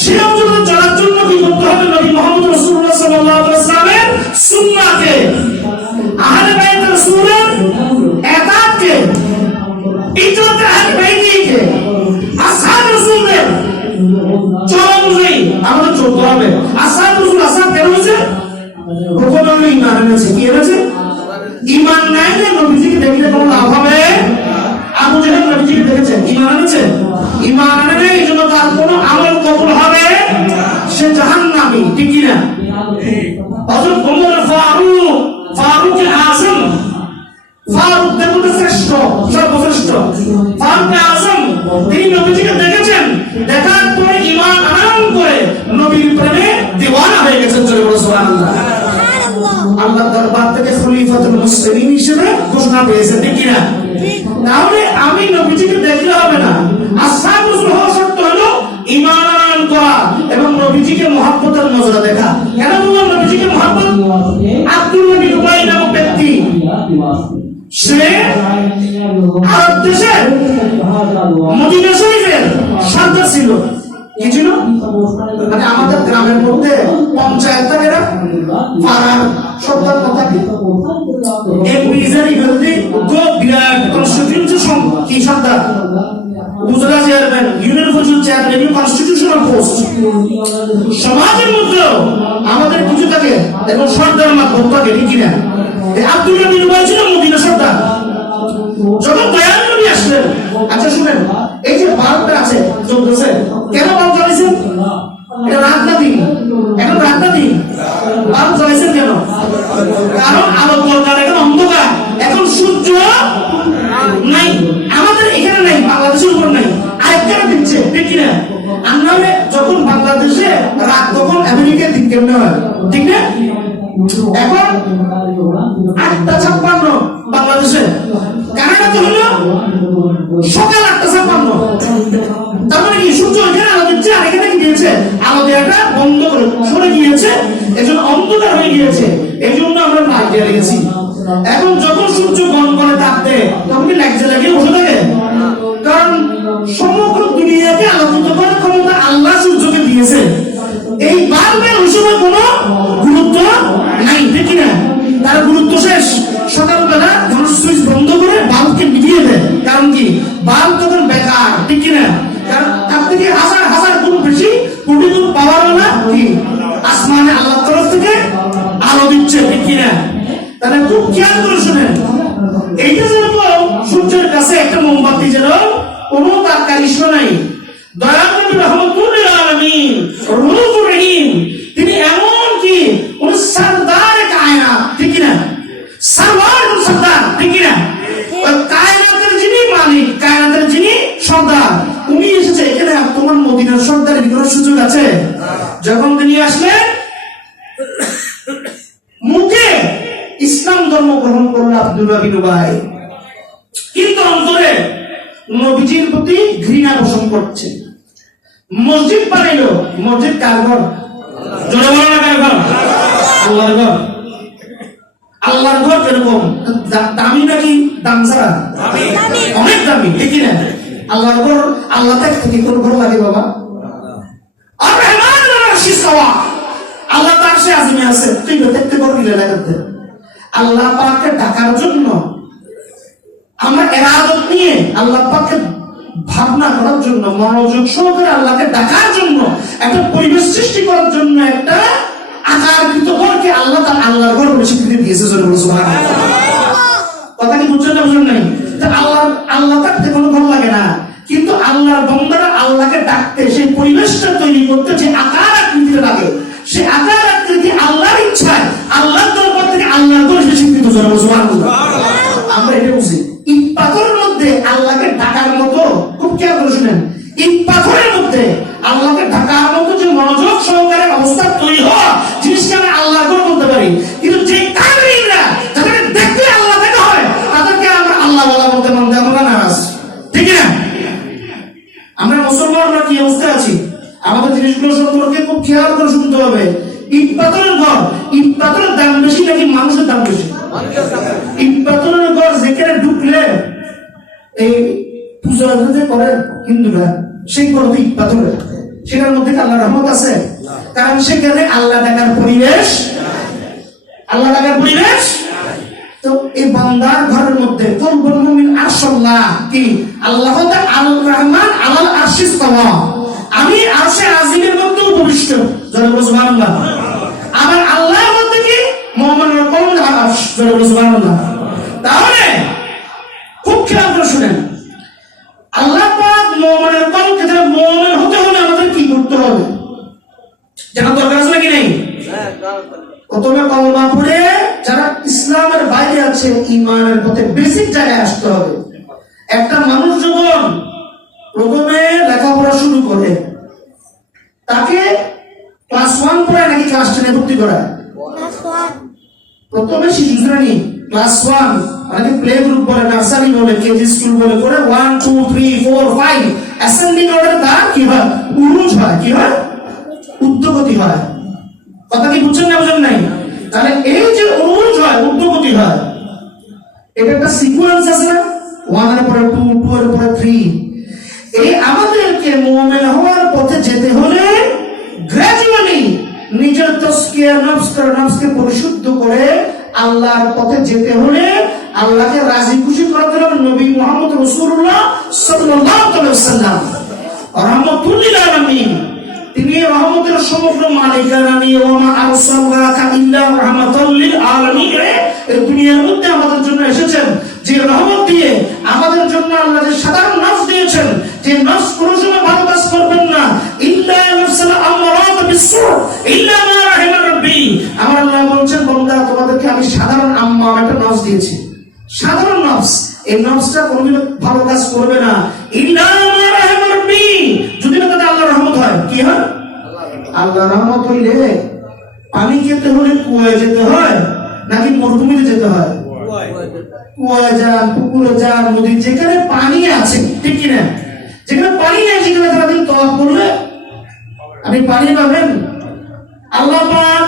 সে অনুযায়ী চলার জন্য কি করতে হবে? নবী মুহাম্মদ রাসূলুল্লাহ সাল্লাল্লাহু আলাইহি ওয়াসাল্লামের সুন্নাহকে, আহলে বাইত রাসূলের এতাতকে, ইজ্জত আহলে বাইতকে, আসহাব রাসূলের চলা অনুযায়ী আমাদের চলতে হবে। আসহাব রাসূল আসহাব কেন হয়েছে? প্রথমে হলো ঈমান এনেছে। কি এনেছে? ঈমান নাই যে নবীজিকে দেখলে কোনো লাভ হবে? আবু জাহেল নবীজিকে দেখেছে, ঈমান এনেছে? ঈমান আনে নাই, এই জন্য তার কোনো আমল কবুল হবে, সে জাহান্নামী। ঠিক কি না? হযরত ওমর ফারুক আযম, ফারুক দেবতা শ্রেষ্ঠ, সর্বশ্রেষ্ঠ ফারুক আযম, তিনি নবীজিকে দেখেছেন, দেখার পরে ঈমান আনয়ন করে নবীর প্রেমে দিওয়ানা হয়ে গেছেন। সুবহানাল্লাহ। আল্লাহ দরবার থেকে খলিফাতুল মুসলিমিন হিসেবে ঘোষণা পেয়েছেন। ঠিক কি না? তাহলে আমি নবীজিকে দেখলে হবে না, আসহাব রাসূল হওয়া শর্ত হলো ঈমান আনয়ন করা এবং নবীজিকে মহব্বতের নজরে দেখা। কেন বললাম নবীজিকে মহব্বত? আব্দুল্লাহ বিন উবাই নামক ব্যক্তি, সে আরব দেশের মদিনা শরীফের সর্দার ছিল। কি ছিল? মানে আমাদের গ্রামের মধ্যে পঞ্চায়েত থাকে না, পাড়ার সর্দার কথা এমপিজারি গলদি গো বিরাট কনস্টিটিউশন কি সর্দার, উপজেলা চেয়ারম্যান, ইউনিয়ন পরিষদ চেয়ারম্যান, এগুলো কনস্টিটিউশনাল পোস্ট। সমাজের মধ্যে আমাদের কিছু থাকে এবং সর্দার মাধ্যম থাকে। ঠিক কিনা? এই আব্দুল্লাহ বিন উবাই ছিল মদিনা সর্দার। যখন দয়াল নবী আসলেন, আচ্ছা শুনেন, এই যে বাল্বটা আছে চলতেছে, কেন বাল্ব জ্বালাইছেন? এটা রাত না দিন? এখন রাত না দিন? বাল্ব জ্বালাইছেন কেন? কারণ আলো দরকার, এখন অন্ধকার, এখন সূর্য নাই, আমাদের এখানে নাই, বাংলাদেশের উপর নাই, আরেকখানে দিচ্ছে। ঠিক কিনা? আমরা যখন বাংলাদেশে রাত, তখন আমেরিকার দিন কেমনে হয়? ঠিক না? এখন 8:56 বাংলাদেশে, কানাডাতে হলো সকাল 8:56। তার মানে কি সূর্য এখানে আলো দিচ্ছে আর এখানে কি দিয়েছে? আলো দেওয়াটা বন্ধ করে সরে গিয়েছে, এজন্য অন্ধকার হয়ে গিয়েছে, এই জন্য আমরা লাইট দিয়ে রেখেছি। এখন যখন সূর্য গনগনে তাপ দেয়, তখন কি লাইট জ্বালিয়ে বসে থাকে? কারণ সমগ্র দুনিয়াকে আলোকিত করার ক্ষমতা আল্লাহ সূর্যকে দিয়েছে। এই বাল্বের ওই সময় কোনো গুরুত্ব নাই। ঠিক না? তার গুরুত্ব শেষ। সকালবেলা যখন সুইচ বন্ধ করে বাল্বকে নিভিয়ে দেয়, কারণ কি? বাল্ব তখন বেকার। ঠিক না? কারণ তার থেকে হাজার হাজার গুণ বেশি কোটিগুণ পাওয়ার না কি আসমানে আল্লাহর তরফ থেকে আলো দিচ্ছে। ঠিক না? তাহলে খুব খেয়াল করে শুনেন, এইটা যেরকম সূর্যের কাছে একটা মোমবাতি, যেন কোনো তার কারিশমা নাই। দয়াল নবী রাহমাতুল আলামিন রউফুর রহিম, তিনি এমন কি উনি সরদার কায়নাত। ঠিক না? সরওয়ার সরদার। ঠিক না? কায়নাতের যিনি মালিক, কায়নাতের যিনি সরদার, উনি এসেছে এখানে। তোমার মদিনার সরদারের কোনো সুযোগ আছে? যখন তিনি আসলেন, মুখে ইসলাম ধর্ম গ্রহণ করল আব্দুল্লাহ বিন উবাই, কিন্তু অন্তরে নবীজির প্রতি ঘৃণা পোষণ করছে। মসজিদ বানাইলো, মসজিদ কার ঘর? জোরে বলো না, কার ঘর? আল্লাহর ঘর। আল্লাহর ঘর কিরকম দামি নাকি দাম ছাড়া? অনেক দামি। ঠিক না? আল্লাহর ঘর, আল্লাহ থেকে কোন ঘর লাগে বাবা? আর রহমান আরশি সাওয়া, আল্লাহ তার সে আযমে আছে। তুই দেখতে বড় দিলে লাগাতে আল্লাহ পাককে ডাকার জন্য আমরা ইরাদত নিয়ে আল্লাহ পাককে ভাবনা করার জন্য, মনোযোগ সহকারে আল্লাহকে ডাকার জন্য, একটা পরিবেশ সৃষ্টি করার জন্য একটা আকারকৃত ঘরকে আল্লাহ তার আল্লাহর ঘর বলে স্বীকৃতি দিয়েছে। সুবহানাল্লাহ। কথা কি বুঝছেন না? বুঝেন নাই? আল্লাহ থাকতে কোনো ঘর লাগে না, কিন্তু আল্লাহর বান্দারা আল্লাহকে ডাকতে, সেই পরিবেশটা তৈরি করতে যে আকার আকৃতি লাগে, সেই আকার আকৃতি আল্লাহর ইচ্ছায় আল্লাহর দরবার থেকে আল্লাহর ঘর হিসেবে স্বীকৃত। সুবহানাল্লাহ। আমরা এটা বুঝি। ইট পাথরের মধ্যে আল্লাহকে ডাকার মতো, খুব খেয়াল করে শুনেন, ইট পাথরের মধ্যে আল্লাহকে ডাকার মতো যে মনোযোগ সহকারে অবস্থা তৈরি হওয়া জিনিসকে আমরা আল্লাহর ঘর বলতে পারি। কিন্তু যে কাফিররা যাদের দেখলে আল্লাহ দেখা হয়, তাদেরকে আমরা আল্লাহ বলা বলতে মনে আমরা নারাজ। ঠিক না? আমরা মুসলমানরা কি অবস্থায় আছি? আমাদের জিনিসগুলো সম্পর্কে খুব খেয়াল করে শুনতে হবে। ইট পাথরের ঘর, ইট পাথরের দাম বেশি নাকি মানুষের দাম বেশি? ইট পাথরের ঘর যেখানে ঢুকলে এই পূজা করে হিন্দুরা, সেই ঘর ইট পাথরের। সেটার মধ্যে কি আল্লাহর রহমত আছে? কারণ সেখানে আল্লাহ ডাকার পরিবেশ, আল্লাহ ডাকার পরিবেশ। তো এই বান্দার ঘরের মধ্যে কলবুল মুমিন আরশাল্লাহ কি আল্লাহ আল রহমান আলাল আরশিস তাওয়া, আমি আরশে আজিমের মধ্যে উপবিষ্ট, জোরে বলো সুবহানাল্লাহ। আবার আল্লাহর মধ্যে কি মুমিনের কলবুল আরশ, জোরে বলো সুবহানাল্লাহ। তাহলে খুব খেয়াল করে শুনেন, আল্লাহ পাক মুমিনের কলবকে যারা মুমিন হতে হলে আমাদের কি করতে হবে জানা দরকার আছে নাকি নেই? প্রথমে কলমা পড়ে যারা ইসলামের বাইরে আছে ঈমানের পথে বেসিক জায়গায় আসতে হবে। একটা মানুষ যখন প্রথমে লেখাপড়া শুরু করে তাকে ক্লাস 1 পড়ে নাকি ক্লাস 10 এ ভর্তি করায়? প্রথমে শিশু শ্রেণী ক্লাস 1 মানে প্লে গ্রুপ বলে, নার্সারি বলে, কেজি স্কুল বলে করে 1 2 3 4 5 অ্যাসেন্ডিং অর্ডার তার কি হয়? উরুজ হয়। কি হয়? উদ্যোগতি হয়। কথা কি বুঝছেন না বুঝেন নাই? তাহলে এই যে উরুজ হয়, উদ্যোগতি হয়, এটা একটা সিকোয়েন্স আছে না? 1 এর পরে 2, 2 এর পরে 3। এই আমাদেরকে মুমিন হওয়ার পথে যেতে হলে গ্র্যাজুয়ালি নিজের তাজকিয়া নফসকে পরিশুদ্ধ করে আল্লাহর পথে যেতে হলে, আল্লাহকে রাজি খুশি করাতে হলে নবী মুহাম্মদ রাসূলুল্লাহ সাল্লাল্লাহু আলাইহি ওয়াসাল্লাম রাহমাতুল লিল আলামিন, তিনি রহমতের সমগ্র মালিকানা নিয়ে ওমা আরসালনাকা ইল্লা রাহমাতাল লিল আলামিন, এই দুনিয়ার মধ্যে আমাদের জন্য এসেছেন। যে রহমত দিয়ে আমাদের জন্য আল্লাহ যে সাধারণ নফস দিয়েছেন, যে নফস কোনো সময় ভালো কাজ করবেন না, ইল্লা নাফসাল আমরাত বিসসু ইল্লা মা রাহিমা রাব্বি, আমার আল্লাহ বলছেন বান্দা তোমাদেরকে আমি সাধারণ আম্মা একটা নফস দিয়েছি, সাধারণ নফস। এই নফসটা কোনোদিন ভালো কাজ করবে না ইল্লা মা রাহিমা রাব্বি, যদি না তাতে আল্লাহর রহমত হয়। কি হয়? আল্লাহর রহমত হইলে পানি খেতে হলে কুয়ায় যেতে হয় নাকি মরুভূমিতে যেতে হয়? কুয়ায় যান, পুকুরে যান, নদী, যেখানে পানি আছে, ঠিক কিনা? যেখানে পানি নেই সেখানে সারাদিন তওয়াফ করলে আপনি পানি পাবেন। আল্লাহ পাক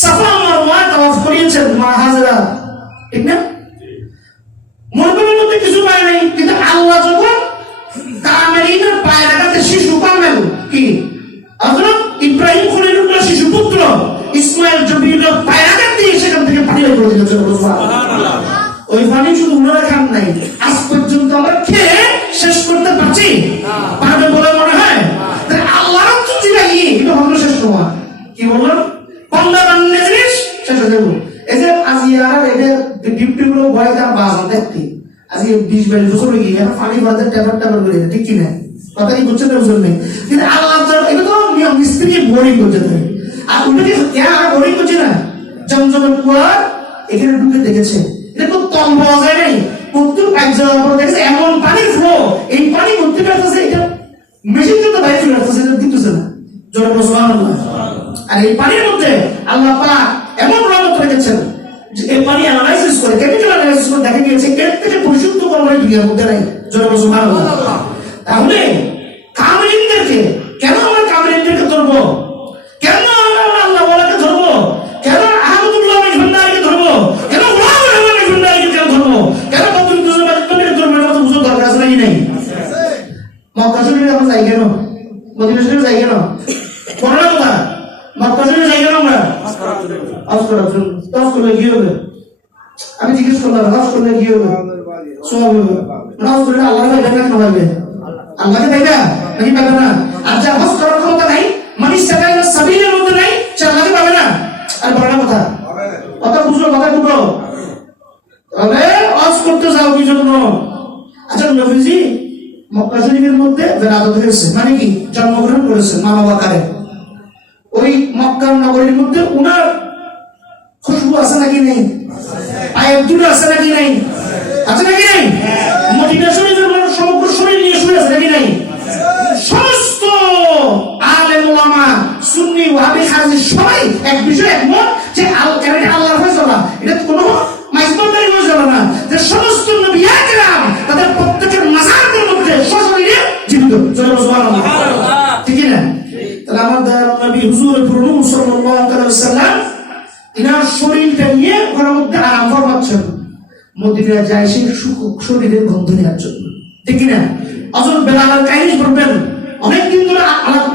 সাফা মারওয়া তওয়াফ করিয়েছেন মা হাজরা, ঠিক না? মরুভূমির মধ্যে কিছু পায় নাই, কিন্তু আল্লাহ যখন কামেলিনের পায়ে রাখাতে শিশু কামেল কি হযরত ইব্রাহিম খলিলুল্লাহ শিশু পুত্র ইসমাইল জবিরের পায়ে রাখাতে দিয়ে সেখান থেকে পানি বের করে দিয়েছেন। সুবহানাল্লাহ। ওই পানি শুধু উনারা খান নাই, আজ পর্যন্ত আমরা খেয়ে শেষ করতে পারছি পারবে বলে মনে হয়? তাই আল্লাহর তো দিলাই এটা হলো শেষ হওয়া। কি বললাম? বান্দা বান্না জিনিস শেষ হয়ে যাবে। এই যে আজিয়ার এদের ডিউটি গুলো ভয় যা বাজা দেখতে আজকে 20-22 বছর হয়ে গিয়ে পানি বাদে ট্যাবার করে, ঠিক কি না? কথা কি বুঝছেন না বুঝলেন না? কিন্তু আল্লাহ এটা তো নিয়ম, মিস্ত্রি বোরিং করছে। আর ওটাকে কেন বোরিং করছে না? জমজমের কুয়া এখানে ঢুকে দেখেছে, এটা তো তল পাওয়া যায় নাই, প্রত্যেক এক জায়গার উপর দেখেছে এমন পানির ফ্লো, এই পানি করতে পারতেছে, এটা মেশিন তো বাইরে চলে আসতেছে, এটা দিতেছে না। জোরে বলো সুবহানাল্লাহ। আর এই পানির মধ্যে আল্লাহ পাক এমন রহমত রেখেছেন যে এই পানি অ্যানালাইসিস করে, কেমিক্যাল অ্যানালাইসিস করে দেখা গিয়েছে এর থেকে পরিশুদ্ধ করা দুনিয়ার মধ্যে নাই। জোরে বলো সুবহানাল্লাহ। তাহলে কামেলিনদেরকে কেন আমরা কামেলিনদেরকে ধরবো? কেন আমরা আল্লাহ ওয়ালাকে ধরবো? কেন আহমদুল্লাহ ভান্ডারীকে ধরবো? কেন ওলামা রহমানের ভান্ডারীকে কেন ধরবো? কেন বদরুল দুজনের ধরবো? এটা তো বুঝতে দরকার আছে নাকি নাই? মক্কা শরীফে আমরা যাই কেন? মদিনা শরীফে যাই কেন? করোনা কথা মক্কা শরীফে যাই কেন? আমরা হজ করার জন্য। হজ করলে কি হবে? আমি জিজ্ঞেস করলাম হজ করলে কি হবে? সব হবে। হজ করলে আল্লাহ পাইবে না, খাওয়াবে আল্লাহকে পাইবে নাকি পাইবে না? আর যা হজ করার ক্ষমতা নাই, মানুষ সাকাইনা সাবিলের মধ্যে নাই, সে আল্লাহকে পাবে না। আর বড় কথা কথা বুঝলো, কথা বুঝলো। তবে হজ করতে যাও কি জন্য? আচ্ছা নবীজি মক্কা শরীফের মধ্যে বেরাদত হয়েছে, মানে কি জন্মগ্রহণ করেছেন মা বাবা কারে, ওই মক্কার নগরীর মধ্যে উনার খুশবু আছে নাকি নেই? পায়ের ধুলো আছে নাকি নাই? আছে নাকি নাই? মদিনা শরীফের সমগ্র শরীর নিয়ে শুয়ে আছে নাকি নাই? সমস্ত আলেম ওলামা সুন্নি ওয়াহাবি খারজি সবাই এক বিষয়ে একমত যে আল্লাহর ফয়সালা, এটা কোনো মাইজবান্দারি ফয়সালা না, যে সমস্ত নবিয়া কেরাম তাদের প্রত্যেকের মাজারের মধ্যে সশরীরে জীবিত। সুবহানাল্লাহ। ঠিক না? তাহলে আমাদের নবী হুজুর প্রভু সাল্লাল্লাহু আলাইহি ওয়াসাল্লাম ইনার শরীরটা নিয়ে ঘরের মধ্যে আরাম ফরমাচ্ছেন, মদিনায় যায় সেই শরীরের গন্ধ নেওয়ার জন্য, ঠিক না? হযরত বেলালের কাহিনী পড়বেন, অনেকদিন ধরে আলাপ